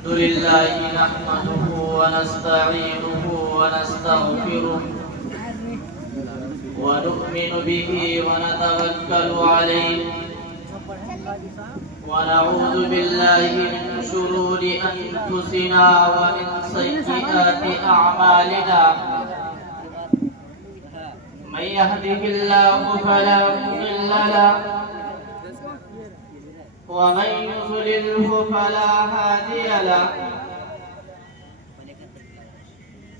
الحمد لله نحمده ونستعينه ونستغفره ونؤمن به ونتوكل عليه ونعوذ بالله من شرور أنفسنا ومن سيئات أعمالنا من يهده الله فلا مضل له ومن يضلله فلا هادي له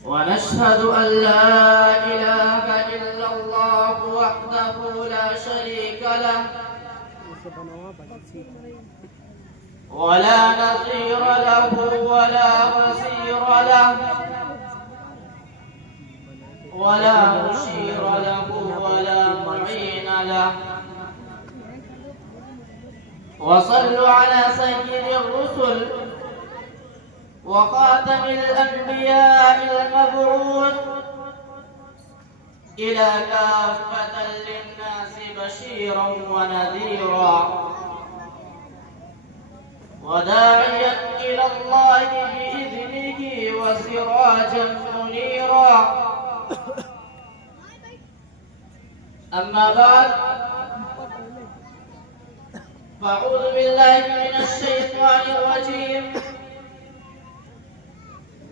ونشهد أن لا إله إلا الله وحده لا شريك له ولا نظير له ولا وزير له ولا مشير له ولا معين له وصلوا على سيد الرسل وخاتم الأنبياء المبعوث إلى كافة للناس بشيرا ونذيرا وداعيا إلى الله بإذنه وسراجا منيرا أما بعد فأعوذ بالله من الشيطان الرجيم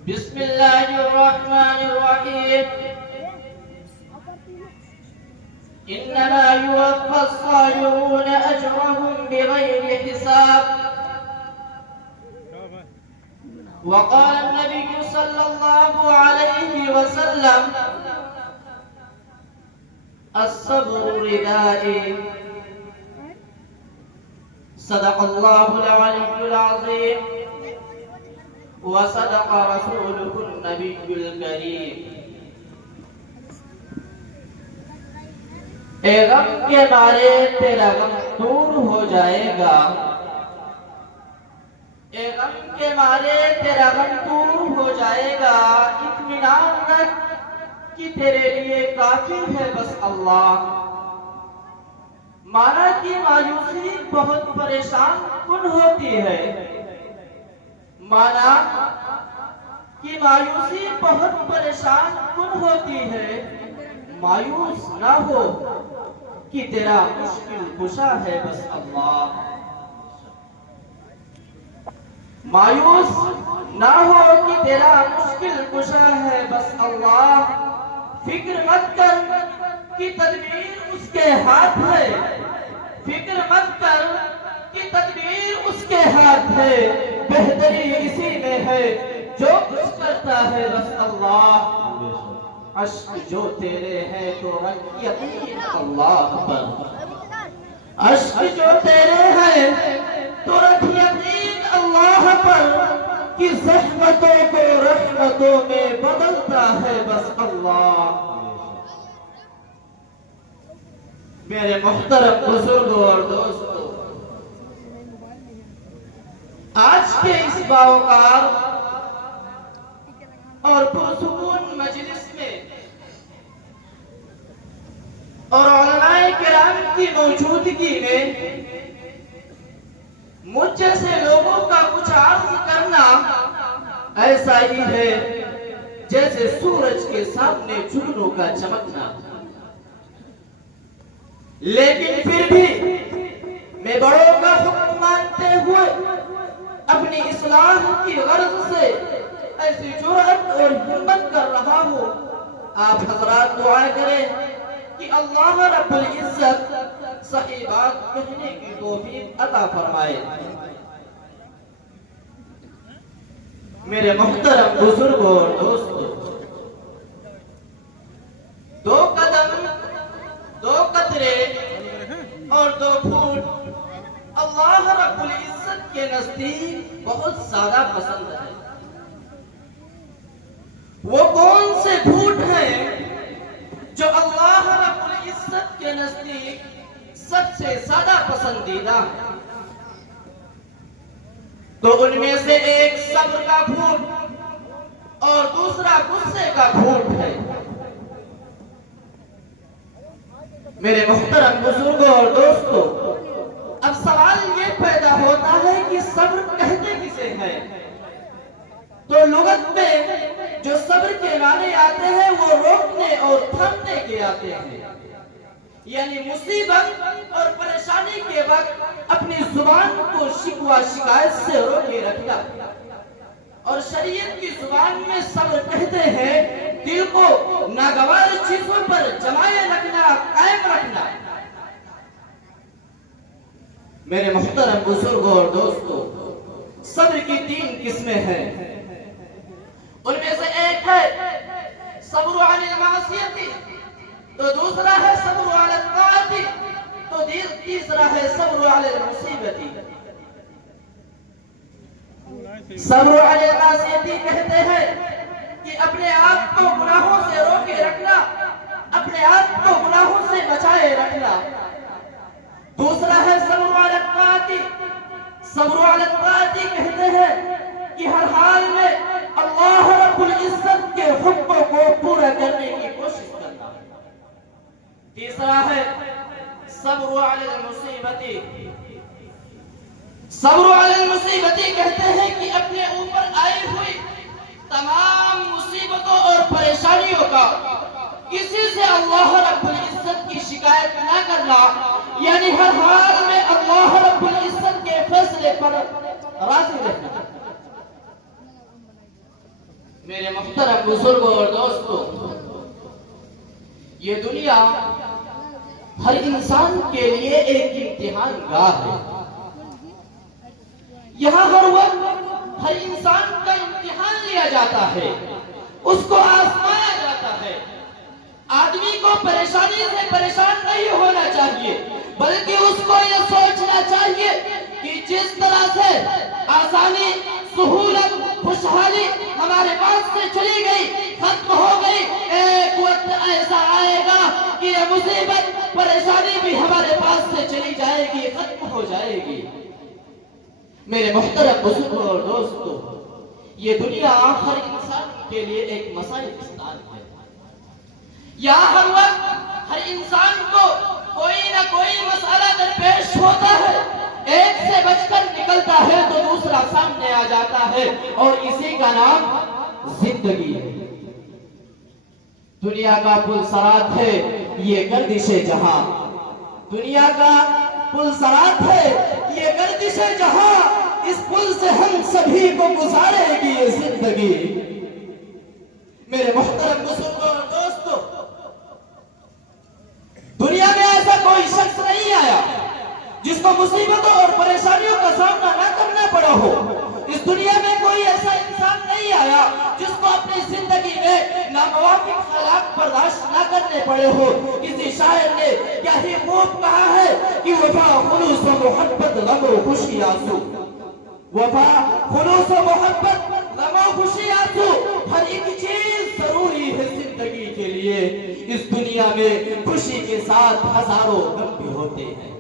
بسم الله الرحمن الرحيم إنما يوفى الصابرون أجرهم بغير حساب وقال النبي صلى الله عليه وسلم الصبر ردائي صدق الله العلي العظيم وصدق رسوله النبي الكريم اے غم کے مارے تیرا غم دور ہو جائے گا اے غم کے مارے تیرا غم دور ہو جائے گا اطمینان رکھ کہ تیرے لیے کافی ہے بس اللہ مانا کہ مایوسی بہت پریشان کن ہوتی ہے مانا کہ مایوسی بہت پریشان کن ہوتی ہے مایوس نہ ہو کہ تیرا مشکل کشا ہے بس اللہ مایوس نہ ہو کہ تیرا مشکل کشا ہے بس اللہ فکر مت کر کہ تدبیر اس کے ہاتھ ہے فکر مت کر کہ تدبیر اس کے ہاتھ ہے بہتری اسی میں ہے جو کچھ کرتا ہے بس اللہ عشق جو تیرے ہیں تو رکھ یقین اللہ پر عشق جو تیرے ہیں تو رکھ یقین اللہ پر کہ زحمتوں کو رحمتوں میں بدلتا ہے بس اللہ میرے محترم بزرگوں اور دوستوں آج کے اس باوقار اور پرسکون مجلس میں اور علماء کرام کی موجودگی میں مجھ جیسے لوگوں کا کچھ عرض کرنا ایسا ہی ہے جیسے سورج کے سامنے جگنوں کا چمکنا لیکن پھر بھی میں بڑوں کا حکم مانتے ہوئے اپنی اصلاح کی غرض سے ایسی جرأت اور ہمت کر رہا ہوں آپ حضرات دعا کریں کہ اللہ رب العزت صحیح بات کہنے کی توفیق عطا فرمائے میرے محترم بزرگوں اور دوستوں دو قدم دو قطرے اور دو پھوٹ اللہ رب العزت کے نزدیک بہت زیادہ پسند ہے وہ کون سے پھوٹ ہیں جو اللہ رب العزت کے نزدیک سب سے زیادہ پسندیدہ ہے تو ان میں سے ایک صبر کا پھوٹ اور دوسرا غصے کا پھوٹ ہے میرے محترم بزرگوں اور دوستوں اب سوال یہ پیدا ہوتا ہے کہ صبر کہتے کسے ہیں تو لغت میں جو صبر کے معنی آتے ہیں وہ روکنے اور تھمنے کے آتے ہیں، یعنی مصیبت اور پریشانی کے وقت اپنی زبان کو شکوہ شکایت سے روکے رکھنا، اور شریعت کی زبان میں صبر کہتے ہیں دل کو ناگوار چیزوں پر جمائے رکھنا، قائم رکھنا۔ میرے محترم بزرگوں اور دوستوں، صبر کی 3 قسمیں ہیں، ان میں سے ایک ہے صبر علی المعصیت، تو دوسرا ہے صبر علی الطاعت، تو تیسرا ہے صبر علی المصیبت۔ صبر علی المعصیت کہتے ہیں کہ اپنے آپ کو گناہوں سے روکے رکھنا، اپنے آپ کو گناہوں سے بچائے رکھنا۔ دوسرا ہے صبر علی الطاعت، صبر علی الطاعت کہتے ہیں کہ ہر حال میں اللہ رب العزت کے حکموں کو پورا کرنے کی کوشش کرنا۔ تیسرا ہے صبر علی المصیبت، صبر علی المصیبت کہتے ہیں کہ اپنے اوپر آئی ہوئی تمام مصیبتوں اور پریشانیوں کا کسی سے اللہ رب العزت کی شکایت نہ کرنا، یعنی ہر حال میں اللہ رب العزت کے فیصلے پر راضی رہنا۔ میرے محترم بزرگوں اور دوستوں، یہ دنیا ہر انسان کے لیے ایک امتحان گاہ ہے۔ یہاں ہر وقت ہر انسان کا امتحان لیا جاتا ہے، اس کو آزمایا جاتا ہے۔ آدمی کو پریشانی سے پریشان نہیں ہونا چاہیے، بلکہ اس کو یہ سوچنا چاہیے کہ جس طرح سے آسانی، سہولت، خوشحالی ہمارے پاس سے چلی گئی، ختم ہو گئی، ایک وقت ایسا آئے گا کہ یہ مصیبت، پریشانی بھی ہمارے پاس سے چلی جائے گی، ختم ہو جائے گی۔ میرے محترم بزرگوں اور دوستوں، یہ دنیا ہر انسان کے لیے ایک مسائل ہے۔ یہاں ہر وقت ہر انسان کو کوئی نہ کوئی مسئلہ درپیش ہوتا ہے، ایک سے بچ کر نکلتا ہے تو دوسرا سامنے آ جاتا ہے، اور اسی کا نام زندگی ہے۔ دنیا کا پل صراط ہے یہ گردش جہاں، دنیا کا پل صراط ہے یہ گردش جہاں، اس پل سے ہم سبھی کو گزارے گی یہ زندگی۔ میرے محترم بزرگوں اور دوستوں، دنیا میں ایسا کوئی شخص نہیں آیا جس کو مصیبتوں اور پریشانیوں کا سامنا نہ کرنا پڑا ہو۔ اس دنیا میں کوئی ایسا انسان نہیں آیا جس کو اپنی زندگی میں ناموافق حالات برداشت نہ کرنے پڑے ہو۔ کسی شاعر نے کیا ہی خوب کہا ہے کہ وفا، خلوص و محبت، غم و خوشی آنسو، وفا، خلوص و محبت، غم و خوشی آنسو، ہر ایک چیز ضروری ہے زندگی کے لیے۔ اس دنیا میں خوشی کے ساتھ ہزاروں غم بھی ہوتے ہیں،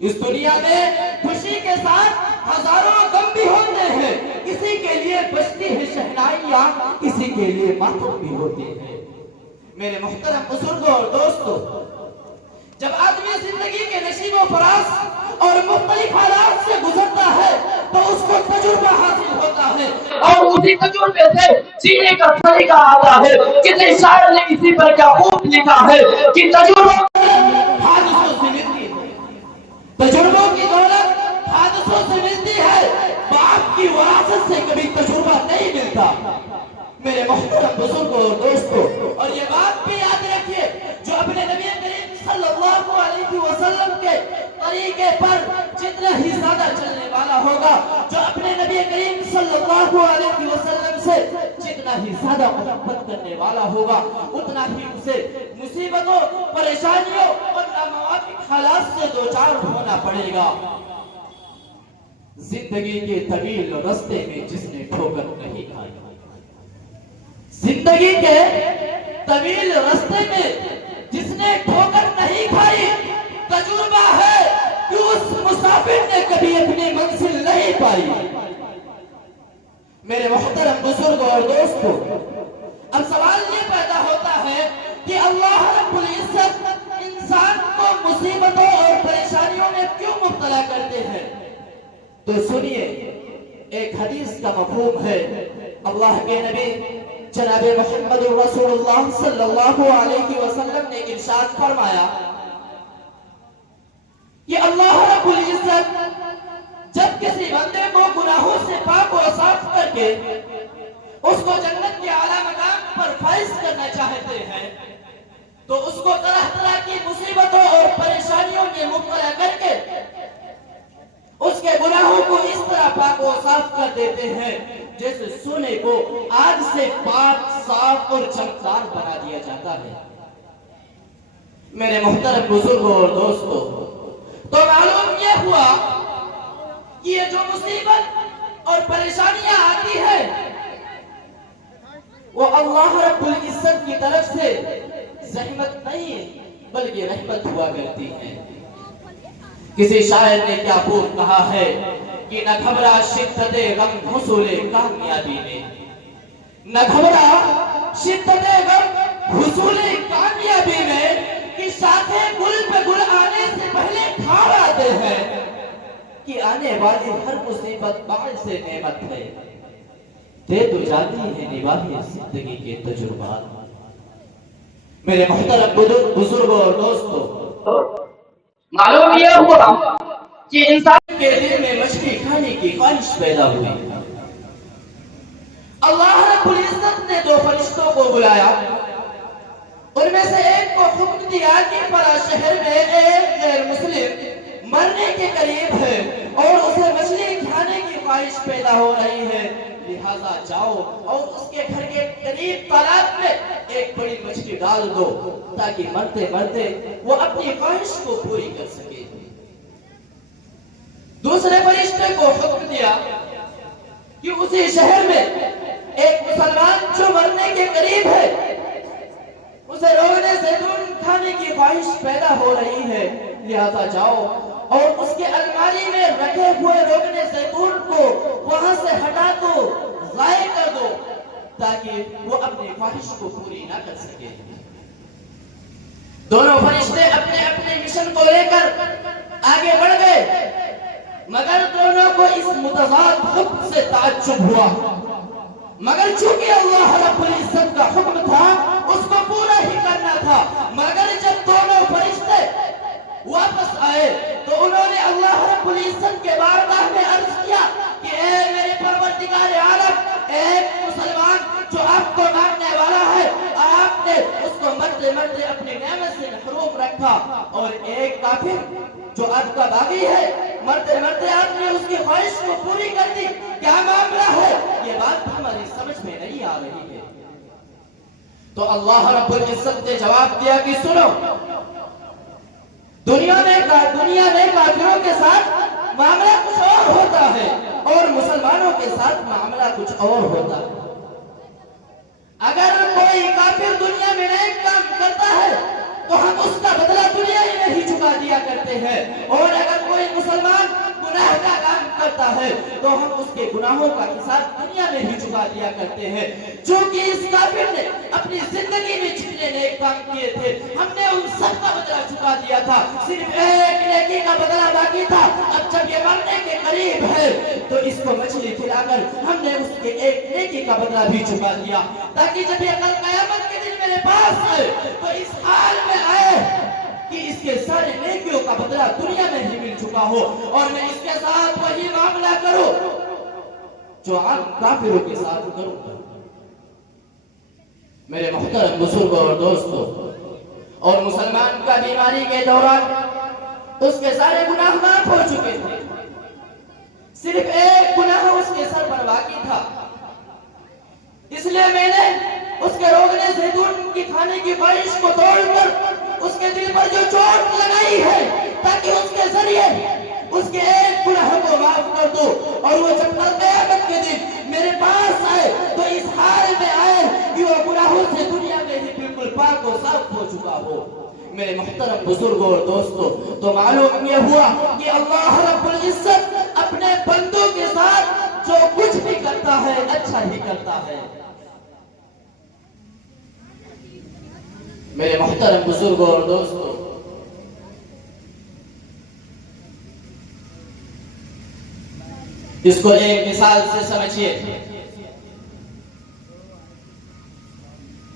اس دنیا میں خوشی کے ساتھ ہزاروں غم بھی ہوتے ہیں، کسی کے لیے بجتی ہے شہنائیاں، کسی کے لیے ماتم بھی ہوتے ہیں۔ میرے محترم بزرگوں اور دوستوں، جب آدمی زندگی کے نشیب و فراز اور مختلف حالات سے گزرتا ہے تو اس کو تجربہ حاصل ہوتا ہے، اور اسی تجربے سے جینے کا طریقہ آتا ہے۔ کسی شاعر نے اسی پر کیا خوب لکھا ہے کہ تجربہ حادثوں سے ملتی ہے، تجربوں کی دولت حادثوں سے ملتی ہے، باپ کی وراثت سے کبھی تجربہ نہیں ملتا۔ میرے محترم بزرگوں اور دوستوں، اور یہ بات بھی یاد رکھیے، جو اپنے نبی کریم صلی اللہ علیہ وسلم کے طریقے پر جتنا ہی زیادہ چلنے والا ہوگا، جو اپنے نبی کریم صلی اللہ علیہ وسلم سے جتنا ہی زیادہ محبت کرنے والا ہوگا، اتنا ہی اسے مصیبتوں، پریشانیوں اور ناموافق حالات سے دوچار ہونا پڑے گا۔ زندگی کے طویل راستے میں جس نے ٹھوکر نہیں کھائی، زندگی کے طویل راستے میں جس نے ٹھوکر نہیں کھائی، تجربہ ہے کہ اس مسافر نے کبھی اپنی منزل نہیں پائی۔ میرے محترم بزرگوں اور دوستوں، اب سوال یہ پیدا ہوتا ہے کہ اللہ رب العزت انسان کو مصیبتوں اور پریشانیوں میں کیوں مبتلا کرتے ہیں؟ تو سنیے، ایک حدیث کا مفہوم ہے، اللہ کے نبی جناب محمد رسول اللہ صلی اللہ علیہ وسلم نے ارشاد فرمایا کہ اللہ رب العزت جب کسی بندے کو گناہوں سے پاک و صاف کر کے اس کو جنت کے اعلیٰ مقام پر فائز کرنا چاہتے ہیں تو اس کو طرح طرح کی مصیبتوں اور پریشانیوں میں مبتلا کر کے اس کے گناہوں کو اس طرح پاک و صاف کر دیتے ہیں جیسے سونے کو آگ سے پاک صاف اور چمکدار بنا دیا جاتا ہے۔ میرے محترم بزرگوں اور دوستوں، تو معلوم یہ ہوا کہ یہ جو مصیبت اور پریشانیاں آتی ہے وہ اللہ رب العزت کی طرف سے زحمت نہیں بلکہ رحمت ہوا کرتی ہے۔ کسی شاعر نے کیا خوب کہا ہے کہ نہ گھبرا شدت غم حصول کامیابی میں، نہ گھبرا شدت غم حصول کامیابی میں، کہ شاخے گل پہ گل آنے سے پہلے کھار آتے ہیں، کہ آنے والی ہر مصیبت باعث نعمت ہے، دے تو جاتی ہے نباہی زندگی کے تجربات۔ میرے محترم بزرگوں اور دوستوں، معلوم یہ ہوا کہ انسان کے دل میں مچھلی کھانے کی خواہش پیدا ہوئی۔ اللہ رب العزت نے دو فرشتوں کو بلایا، ان میں سے ایک کو حکم دیا کہ فلاں شہر میں ایک غیر مسلم مرنے کے قریب ہے اور اسے مچھلی کھانے کی خواہش پیدا ہو رہی ہے، لہذا جاؤ اور اس کے گھر کے قریب تالاب میں ایک بڑی مچھلی ڈال دو تاکہ مرتے مرتے وہ اپنی خواہش کو پوری کر سکے۔ دوسرے فرشتے کو حکم دیا کہ اسی شہر میں ایک مسلمان جو مرنے کے قریب ہے، اسے روغن زیتون کھانے کی خواہش پیدا ہو رہی ہے، لہذا جاؤ اور اس کے الماری میں رکھے ہوئے روغن زیتون کو وہاں سے ہٹا دو، ضائع کر دو تاکہ وہ اپنی خواہش کو پوری نہ کر سکے۔ دونوں فرشتے اپنے اپنے مشن کو لے کر آگے بڑھ گئے، مگر دونوں کو اس متضاد حکم سے تعجب ہوا، مگر چونکہ اللہ رب العزت کا حکم تھا اس کو پورا ہی کرنا تھا۔ مگر جب دونوں فرشتے واپس آئے تو انہوں نے اللہ رب العزت کے بارگاہ میں عرض کیا کہ اے میرے پروردگار عالم، ایک مسلمان جو آپ کو ماننے والا ہے، آپ نے اس کو مرتے مرتے اپنی نعمت سے محروم رکھا، اور ایک کافر جو آپ کا باغی ہے، مرتے مرتے آپ نے اس کی خواہش کو پوری کر دی، کیا معاملہ ہے؟ یہ بات ہماری سمجھ میں نہیں آ رہی ہے۔ تو اللہ رب العزت نے جواب دیا کہ سنو، دنیا میں کافروں کے ساتھ معاملہ کچھ اور ہوتا ہے اور مسلمانوں کے ساتھ معاملہ کچھ اور ہوتا ہے۔ اگر کوئی کافر دنیا میں نیک کام کرتا ہے تو ہم اس کا بدلہ دنیا ہی میں ہی چکا دیا کرتے ہیں، اور اگر کوئی مسلمان گناہ کا کام کرتا ہے تو ہم اس کے گناہوں کا حساب دنیا میں ہی چکا دیا کرتے ہیں۔ چونکہ اس کافر نے اپنی زندگی میں جتنے نیک کام کیے تھے ہم نے ان سب کا بدلہ چکا دیا تھا، صرف ایک نیکی کا بدلہ باقی تھا۔ اب جب یہ مرنے کے قریب ہے تو اس کو مچھلی کھلا کر ہم نے اس کے ایک نیکی کا بدلہ بھی چکا دیا، تاکہ جب یہ کل قیامت کے دن میرے پاس آئے تو اس حال میں آئے کہ اس کے سارے نیکیوں کا بدلہ دنیا میں ہی مل چکا ہو، اور میں اس کے ساتھ وہی معاملہ کروں جو عام کافروں کے ساتھ کروں گا۔ میرے محترم بزرگوں اور دوستوں، اور مسلمان کا بیماری کے دوران اس کے سارے گناہ معاف ہو چکے تھے، صرف ایک گناہ اس کے سر پر باقی تھا، اس لیے میں نے اس کے روغن زیتون کی کھانے کی خواہش کو توڑ کر اس کے دل پر جو چوٹ لگائی ہے تاکہ اس کے ذریعے اس کے ایک گناہ کو معاف کر دو، اور وہ جب کل قیامت کے دن میرے پاس آئے تو اس حال میں آئے کہ وہ گناہوں سے دنیا میں ہی بالکل پاک و صاف ہو چکا ہو۔ میرے محترم بزرگوں اور دوستوں، تو معلوم یہ ہوا کہ اللہ رب العزت اپنے بندوں کے ساتھ جو کچھ بھی کرتا ہے اچھا ہی کرتا ہے۔ میرے محترم بزرگوں اور دوستوں، اس کو ایک مثال سے سمجھیے۔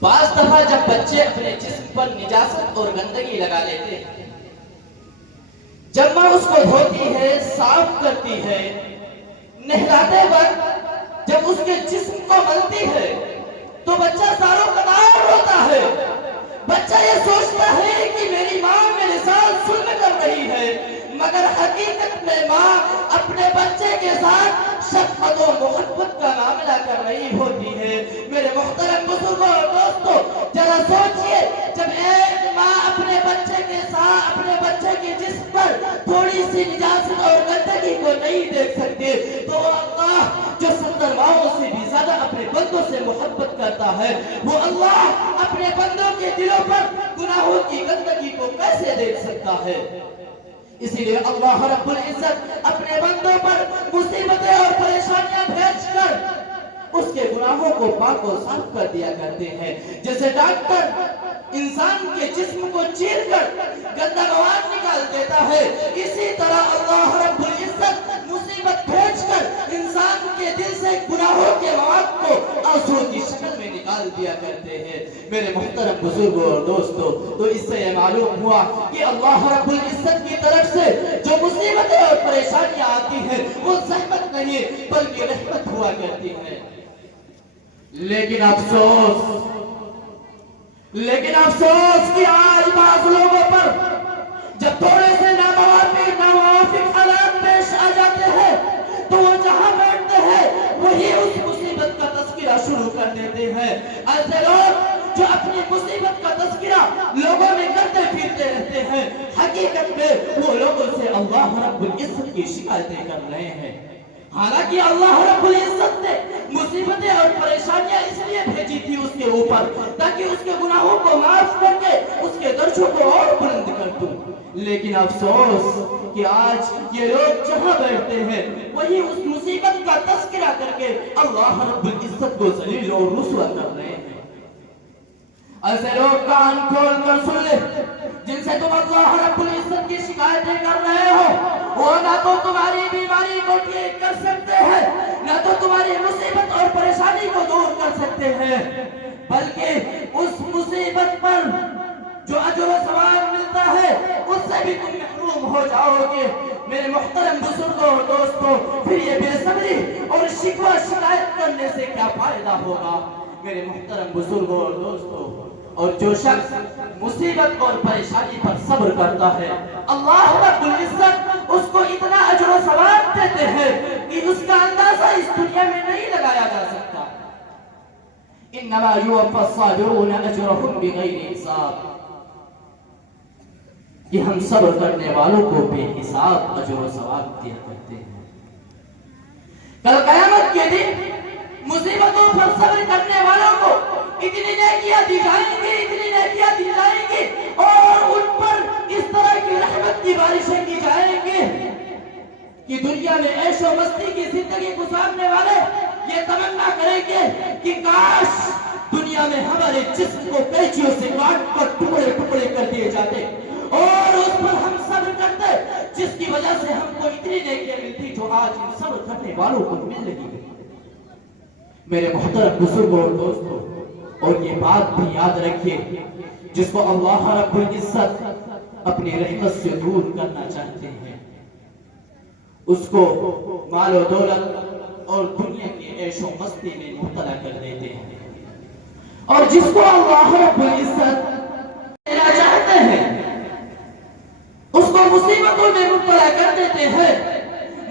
بعض دفعہ جب بچے اپنے جسم پر نجاست اور گندگی لگا لیتے ہیں، جب ماں اس کو دھوتی ہے، صاف کرتی ہے، نہلاتے وقت جب اس کے جسم کو ملتی ہے تو بچہ زاروں قطار روتا ہے۔ بچہ یہ سوچتا ہے کہ میری ماں میرے ساتھ ظلم کر رہی ہے، مگر حقیقت میں ماں اپنے بچے کے ساتھ شفقت و محبت کا معاملہ کر رہی ہوتی ہے۔ میرے محترم بزرگوں اور دوستو، ذرا سوچئے، جب ایک ماں اپنے بچے کے ساتھ، اپنے بچے کے جسم پر تھوڑی سی نجاست اور گندگی کو نہیں دیکھ سکتی، تو اللہ جو 70 ماؤں سے بھی زیادہ اپنے بندوں سے محبت کرتا ہے، وہ اللہ اپنے بندوں کے دلوں پر گناہوں کی گندگی کو کیسے دیکھ سکتا ہے؟ اسی لیے اللہ رب العزت اپنے بندوں پر مصیبتیں اور پریشانیاں بھیج کر اس کے گناہوں کو پاک و صاف کر دیا کرتے ہیں۔ جیسے ڈاکٹر انسان کے جسم کو چیر کر گندا مواد نکال دیتا ہے، اسی طرح اللہ رب العزت مصیبت بھیج کر انسان کے دل سے گناہوں کے مواد کو آنسو کی شکل میں نکال دیا کرتے ہیں۔ میرے محترم بزرگوں اور دوستو، تو اس سے یہ معلوم ہوا کہ اللہ رب العزت کی طرف سے جو مصیبتیں اور پریشانیاں آتی ہیں وہ زحمت نہیں بلکہ رحمت ہوا کرتی ہے۔ لیکن افسوس کہ آج بعض لوگوں پر جب تھوڑے سے ناموافق حالات پیش آ جاتے ہیں تو وہ جہاں بیٹھتے ہیں وہی اس مصیبت کا تذکرہ شروع کر دیتے ہیں۔ ایسے لوگ جو اپنی مصیبت کا تذکرہ لوگوں میں کرتے پھرتے رہتے ہیں، حقیقت میں وہ لوگوں سے اللہ رب العزت کی شکایتیں کر رہے ہیں۔ حالانکہ اللہ رب العزت نے مصیبتیں اور پریشانیاں اس لیے بھیجی تھی اس کے اوپر تاکہ اس کے گناہوں کو معاف کر کے اس کے درجوں کو اور بلند کر دوں۔ لیکن افسوس کہ آج یہ لوگ جہاں بیٹھتے ہیں وہی اس مصیبت کا تذکرہ کر کے اللہ رب العزت کو ذلیل اور رسوا کر رہے ہیں۔ ایسے لوگ کان کھول کر سن لے جن سے تم اللہ رب العزت کی شکایتیں کر رہے ہو، وہ نہ تو تمہاری بیماری کو ٹھیک کر سکتے ہیں، نہ تو تمہاری مصیبت اور پریشانی کو دور کر سکتے ہیں، بلکہ اس مصیبت پر جو اجر و ثواب ملتا ہے اس سے بھی تم محروم ہو جاؤ گے۔ میرے محترم بزرگوں اور دوستوں، پھر یہ بے صبری اور شکوہ شکایت کرنے سے کیا فائدہ ہوگا؟ میرے محترم بزرگوں اور دوستوں، اور جو شخص مصیبت اور پریشانی پر صبر کرتا ہے اللہ رب العزت اس کو اتنا اجر و ثواب دیتے ہیں کہ اس کا اندازہ اس دنیا میں نہیں لگایا جا سکتا۔ انما یوفی الصابرون اجرهم بغیر حساب، کہ ہم صبر کرنے والوں کو بے حساب اجر و ثواب دیا کرتے ہیں۔ کل قیامت کے دن مصیبتوں پر صبر کرنے والوں کو اتنی نیکیاں دی جائیں گی، اتنی نیکیاں دی جائیں گی اور ان پر اس طرح کی رحمت کی بارشیں کی جائیں گی کہ دنیا میں عیش و مستی کی زندگی گزارنے والے یہ تمنا کریں گے کہ کاش دنیا میں ہمارے جسم کو قینچیوں سے کاٹ کر ٹکڑے ٹکڑے کر دیے جاتے اور اس پر ہم صبر کرتے، جس کی وجہ سے ہم کو اتنی نیکیاں ملتی جو آج ان صبر کرنے والوں کو مل رہی ہے۔ میرے محترم بزرگوں اور دوستوں، اور یہ بات بھی یاد رکھیے، جس کو اللہ رب العزت اپنی رحمت سے دور کرنا چاہتے ہیں اس کو مال و دولت اور دنیا کی عیش و مستی میں مبتلا کر دیتے ہیں، اور جس کو اللہ رب العزت دینا چاہتے ہیں اس کو مصیبتوں میں مبتلا کر دیتے ہیں۔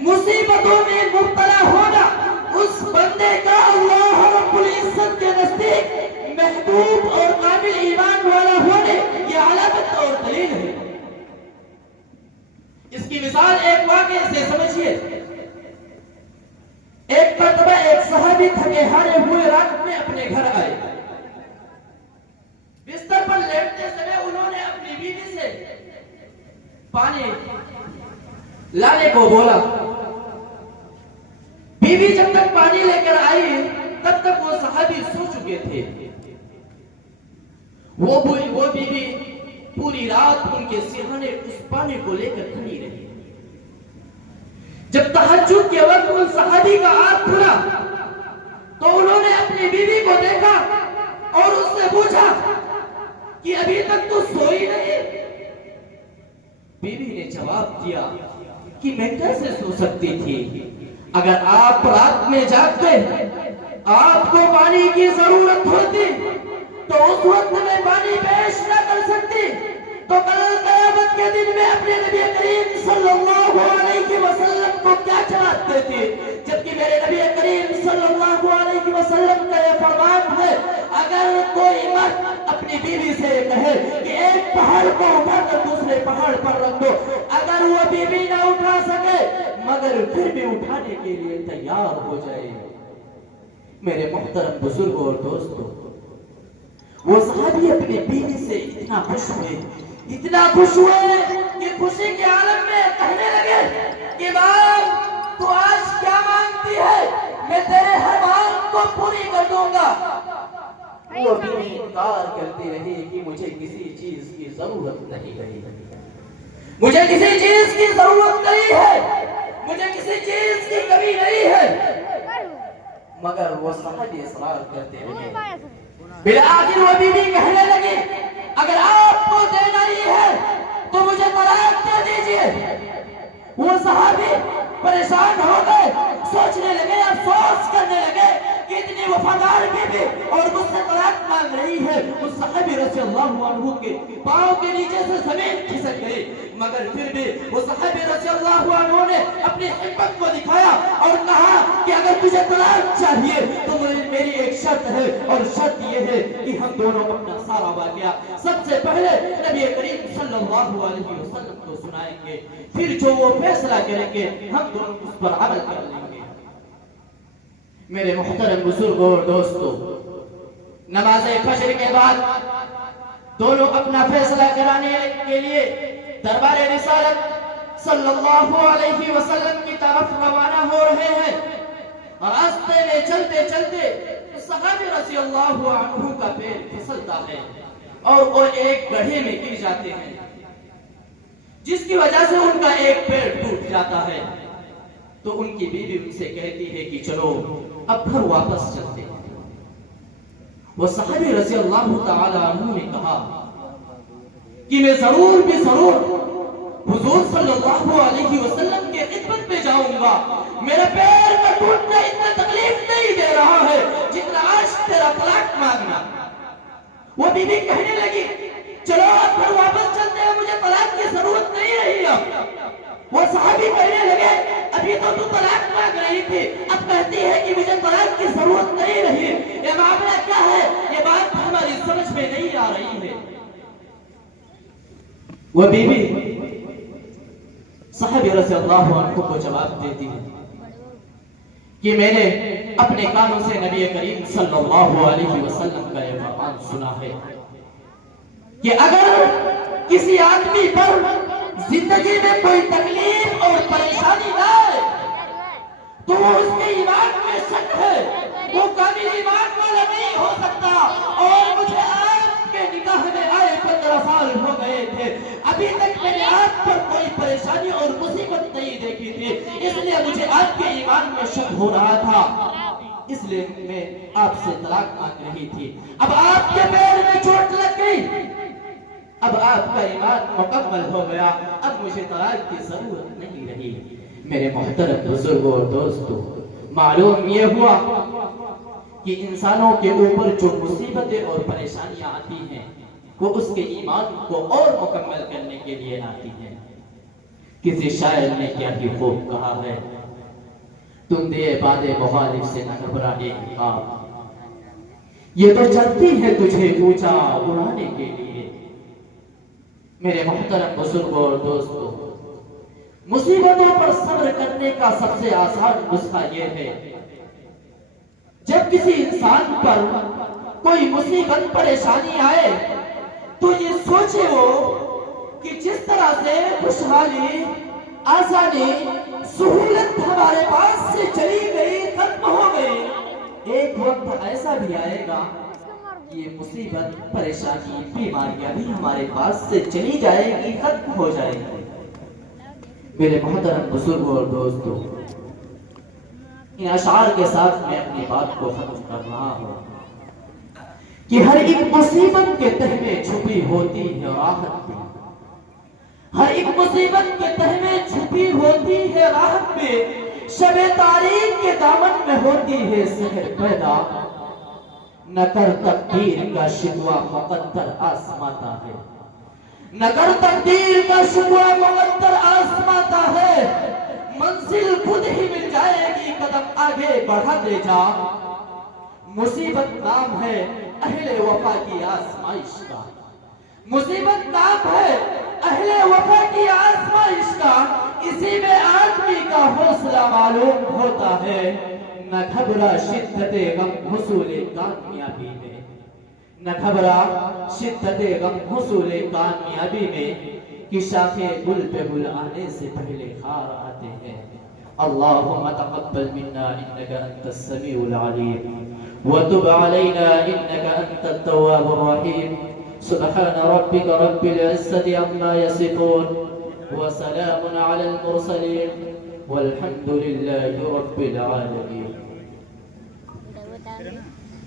مصیبتوں میں مبتلا ہونا اس بندے کا اللہ رب العزت کے نزدیک محبوب اور قابل ایمان والا ہونے یہ علامت اور دلیل ہے۔ اس کی مثال ایک واقعے سے سمجھیے۔ ایک مرتبہ ایک صحابی تھکے ہارے ہوئے رات میں اپنے گھر آئے، بستر پر لیٹتے سمے انہوں نے اپنی بیوی سے پانی لانے کو بولا۔ بیوی جب تک پانی لے کر آئی تب تک وہ صحابی سو چکے تھے۔ وہ بیوی پوری رات ان کے سرہانے اس پانی کو لے کر کھڑی رہی۔ جب تہجد کے وقت ان صحابی کا آنکھ کھلا تو انہوں نے اپنی بیوی کو دیکھا اور اس سے پوچھا کہ ابھی تک تو سوئی نہیں؟ بیوی نے جواب دیا کہ میں کیسے سو سکتی تھی؟ اگر آپ رات میں جاگتے، آپ کو پانی کی ضرورت ہوتی تو اس وقت میں پانی پیش نہ کر سکتی، تو کل قیامت کے دن میں اپنے نبی کریم صلی اللہ علیہ وسلم کو کیا جواب دیتی؟ جبکہ میرے نبی کریم صلی اللہ علیہ وسلم کا یہ فرمان ہے، اگر کوئی مرد اپنی بیوی سے کہے کہ ایک پہاڑ کو اٹھا کر دوسرے پہاڑ پر رکھ دو، اگر وہ بیوی نہ اٹھا سکے مگر پھر بھی اٹھانے کے لیے تیار ہو جائے۔ میرے محترم بزرگوں اور دوستوں، وہ صحابی اپنی بیوی سے اتنا خوش ہوئے کہ خوشی کے عالم میں کہنے لگے کہ ماں تو آج کیا مانگتی ہے، میں تیرے ہر مانگ کو پوری کر دوں گا۔ وہ بیوی انکار کرتی رہی کہ مجھے کسی چیز کی ضرورت نہیں رہی، مجھے کسی چیز کی ضرورت نہیں ہے، مجھے کسی چیز کی کمی نہیں ہے، مگر وہ صحابی اصرار کرتے رہے۔ بالآخر وہ بیوی کہنے لگی اگر آپ کو دینا ہی ہے تو مجھے طلاق دے دیجئے۔ وہ صحابی پریشان ہو گئے، سوچنے لگے، افسوس کرنے لگے کہ اتنی وفادار بیوی اور مجھ سے طلاق مانگ رہی ہے۔ اس صحابی رضی اللہ عنہ کے پاؤں کے نیچے سے زمین کھسک گئی، مگر پھر بھی وہ صحابی رضی اللہ عنہ نے اپنی ہمت کو دکھایا اور کہا کہ اگر تجھے طلاق چاہیے تو میری ایک شرط ہے، اور شرط یہ ہے کہ ہم دونوں اپنا سارا واقعہ سب سے پہلے نبی کریم صلی اللہ علیہ وسلم کو سنائیں گے، پھر جو وہ فیصلہ کریں گے ہم دونوں اس پر عمل کر لیں گے۔ میرے محترم بزرگوں اور دوستوں، نماز فجر کے بعد دونوں اپنا فیصلہ کرانے کے لیے دربار رسالت صلی اللہ علیہ وسلم کی طرف روانہ ہو رہے ہیں۔ راستے میں چلتے چلتے صحابی رضی اللہ عنہ کا پیر پھسلتا ہے اور وہ ایک گڑھے میں گر جاتے ہیں، جس کی وجہ سے ان کا ایک پیر ٹوٹ جاتا ہے۔ تو ان کی بیوی ان سے کہتی ہے کہ چلو اب گھر واپس چلتے ہیں۔ وہ صحابی رضی اللہ تعالی عنہ نے کہا کہ میں ضرور بھی ضرور حضور صلی اللہ علیہ وسلم کے خدمت میں جاؤں گا، میرا پیر کا ٹوٹنا اتنا تکلیف نہیں دے رہا ہے جتنا آج تیرا طلاق مانگنا۔ وہ بیوی کہنے لگی چلو اب گھر واپس چلتے ہیں، مجھے طلاق کی ضرورت نہیں رہی اب۔ وہ صحابی کہنے لگے ابھی تو طلاق مانگ رہی تھی، اب کہتی ہے کہ مجھے طلاق کی ضرورت نہیں رہی، یہ معاملہ کیا ہے؟ یہ بات ہماری سمجھ میں نہیں آ رہی ہے۔ وہ بیوی صحابی رضی اللہ عنہ کو جواب دیتی ہے کہ میں نے اپنے کانوں سے نبی کریم صلی اللہ علیہ وسلم کا یہ فرمان سنا ہے کہ اگر کسی آدمی پر زندگی میں کوئی تکلیف اور پریشانی نہ آئے تو وہ اس کے ایمان میں شک ہے، وہ کامل ایمان والا نہیں ہو سکتا۔ اور مجھے آپ کے نکاح میں آئے 15 سال ہو گئے تھے، ابھی تک میں نے آپ پر کوئی پریشانی اور مصیبت نہیں دیکھی تھی، اس لیے مجھے آپ کے ایمان میں شک ہو رہا تھا، اس لیے میں آپ سے طلاق مانگ رہی تھی۔ اب آپ کے پیر میں چوٹ لگ گئی، اب آپ کا ایمان مکمل ہو گیا، اب مجھے طلاق کی ضرورت نہیں رہی۔ میرے محترم بزرگوں اور دوستوں، معلوم یہ ہوا کہ انسانوں کے اوپر جو مصیبتیں اور پریشانیاں آتی ہیں وہ اس کے ایمان کو اور مکمل کرنے کے لیے آتی ہیں۔ کسی شاعر نے کیا ہی خوب کہا ہے، تم دے باد مخالف سے نہ گھبرانے کی آپ، یہ تو چلتی ہے تجھے اونچا اڑانے کے لیے۔ میرے محترم بزرگوں اور دوستوں، مصیبتوں پر صبر کرنے کا سب سے آسان نسخہ یہ ہے، جب کسی انسان پر کوئی مصیبت پریشانی آئے تو یہ سوچے وہ کہ جس طرح سے خوشحالی، آسانی، سہولت ہمارے پاس سے چلی گئی، ختم ہو گئی، ایک وقت ایسا بھی آئے گا یہ مصیبت، پریشانی، بیماریاں بھی ہمارے پاس سے چلی جائے گی، ختم ہو جائے گی۔ میرے محترم بزرگوں اور دوستوں، ان اشعار کے ساتھ میں اپنی بات کو ختم کر رہا ہوں کہ ہر ایک مصیبت کے تہ میں چھپی ہوتی ہے راحت بھی، ہر ایک مصیبت کے تہ میں چھپی ہوتی ہے راحت بھی، شب تاریخ کے دامن میں ہوتی ہے سحر پیدا، نہ کر تقدیر کا شکوہ مقدر آزماتا ہے، نہ کر تقدیر کا شکوہ مقدر آزماتا ہے، منزل خود ہی مل جائے گی قدم آگے بڑھا دے جا، مصیبت نام ہے اہل وفا کی آزمائش کا، مصیبت نام ہے اہل وفا کی آزمائش کا، اسی میں آدمی کا حوصلہ معلوم ہوتا ہے، نہ گھبرا شدت غم حصول کامیابی میں، نہ گھبرا شدت غم حصول کامیابی میں، کہ شاخ گل پہ گل آنے سے پہلے خار آتے ہیں۔ اللہم تقبل منا انکا انت السمیع العلیم وتب علینا انکا انت التواب الرحیم سبحان ربک رب العزة عما يصفون وسلام على المرسلين والحمد لله رب العالمين۔